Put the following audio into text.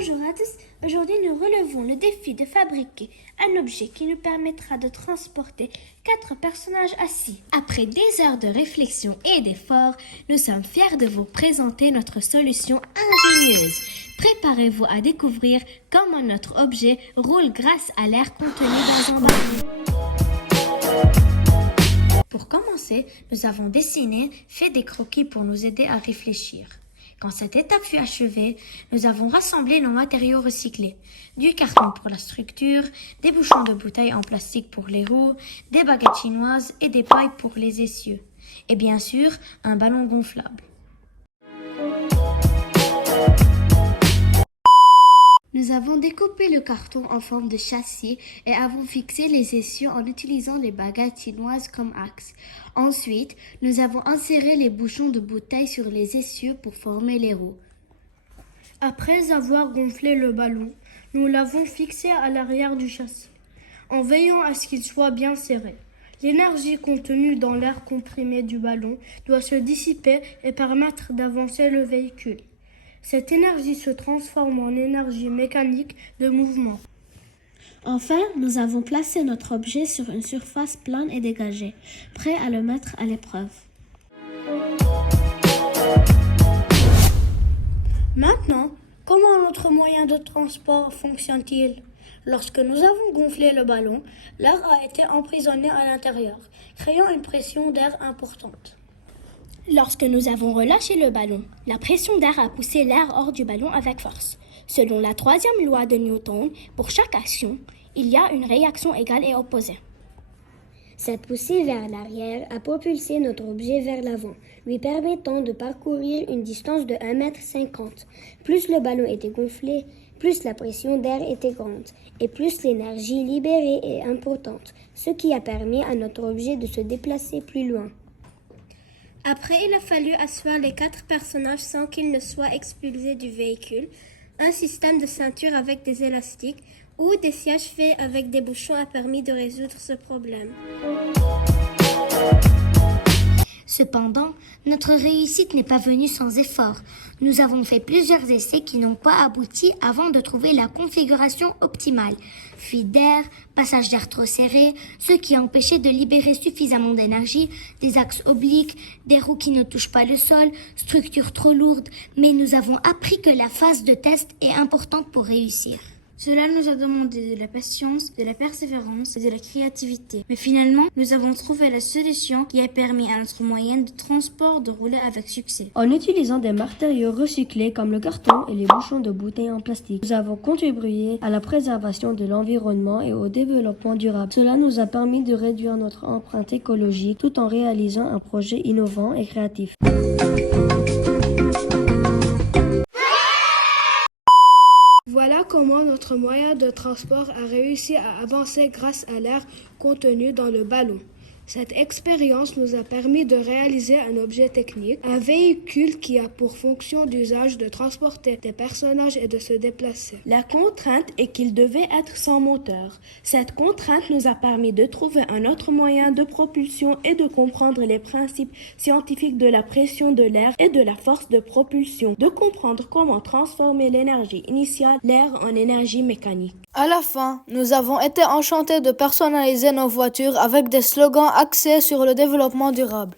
Bonjour à tous, aujourd'hui nous relevons le défi de fabriquer un objet qui nous permettra de transporter 4 personnages assis. Après des heures de réflexion et d'efforts, nous sommes fiers de vous présenter notre solution ingénieuse. Préparez-vous à découvrir comment notre objet roule grâce à l'air contenu dans un ballon. Pour commencer, nous avons dessiné, fait des croquis pour nous aider à réfléchir. Quand cette étape fut achevée, nous avons rassemblé nos matériaux recyclés. Du carton pour la structure, des bouchons de bouteilles en plastique pour les roues, des baguettes chinoises et des pailles pour les essieux. Et bien sûr, un ballon gonflable. Nous avons découpé le carton en forme de châssis et avons fixé les essieux en utilisant les baguettes chinoises comme axe. Ensuite, nous avons inséré les bouchons de bouteilles sur les essieux pour former les roues. Après avoir gonflé le ballon, nous l'avons fixé à l'arrière du châssis, en veillant à ce qu'il soit bien serré. L'énergie contenue dans l'air comprimé du ballon doit se dissiper et permettre d'avancer le véhicule. Cette énergie se transforme en énergie mécanique de mouvement. Enfin, nous avons placé notre objet sur une surface plane et dégagée, prêt à le mettre à l'épreuve. Maintenant, comment notre moyen de transport fonctionne-t-il ? Lorsque nous avons gonflé le ballon, l'air a été emprisonné à l'intérieur, créant une pression d'air importante. Lorsque nous avons relâché le ballon, la pression d'air a poussé l'air hors du ballon avec force. Selon la troisième loi de Newton, pour chaque action, il y a une réaction égale et opposée. Cette poussée vers l'arrière a propulsé notre objet vers l'avant, lui permettant de parcourir une distance de 1,50 m. Plus le ballon était gonflé, plus la pression d'air était grande et plus l'énergie libérée est importante, ce qui a permis à notre objet de se déplacer plus loin. Après, il a fallu asseoir les 4 personnages sans qu'ils ne soient expulsés du véhicule. Un système de ceinture avec des élastiques ou des sièges faits avec des bouchons a permis de résoudre ce problème. Cependant, notre réussite n'est pas venue sans effort. Nous avons fait plusieurs essais qui n'ont pas abouti avant de trouver la configuration optimale. Fuite d'air, passage d'air trop serré, ce qui empêchait de libérer suffisamment d'énergie, des axes obliques, des roues qui ne touchent pas le sol, structure trop lourde. Mais nous avons appris que la phase de test est importante pour réussir. Cela nous a demandé de la patience, de la persévérance et de la créativité. Mais finalement, nous avons trouvé la solution qui a permis à notre moyen de transport de rouler avec succès. En utilisant des matériaux recyclés comme le carton et les bouchons de bouteilles en plastique, nous avons contribué à la préservation de l'environnement et au développement durable. Cela nous a permis de réduire notre empreinte écologique tout en réalisant un projet innovant et créatif. Voilà comment notre moyen de transport a réussi à avancer grâce à l'air contenu dans le ballon. Cette expérience nous a permis de réaliser un objet technique, un véhicule qui a pour fonction d'usage de transporter des personnages et de se déplacer. La contrainte est qu'il devait être sans moteur. Cette contrainte nous a permis de trouver un autre moyen de propulsion et de comprendre les principes scientifiques de la pression de l'air et de la force de propulsion, de comprendre comment transformer l'énergie initiale, l'air, en énergie mécanique. À la fin, nous avons été enchantés de personnaliser nos voitures avec des slogans axés sur le développement durable.